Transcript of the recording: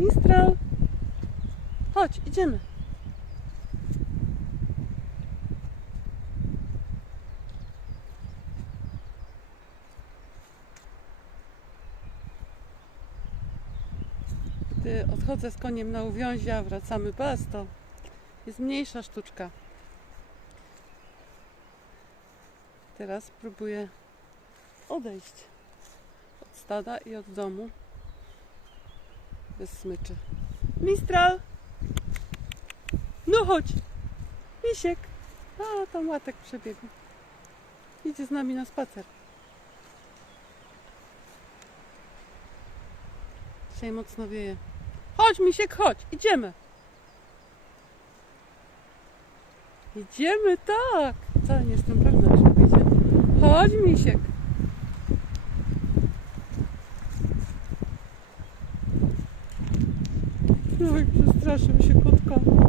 Mistral! Chodź, idziemy. Gdy odchodzę z koniem na uwiązia, wracamy bez, to jest mniejsza sztuczka. Teraz próbuję odejść od stada i od domu bez smyczy. Mistral! No chodź! Misiek! A, tam łatek przebiegł. Idzie z nami na spacer. Dzisiaj mocno wieje. Chodź, Misiek, chodź! Idziemy! Idziemy, tak! Wcale nie jestem pewna, czy pójdzie. Chodź, Misiek! Oj, przestraszył się kotka.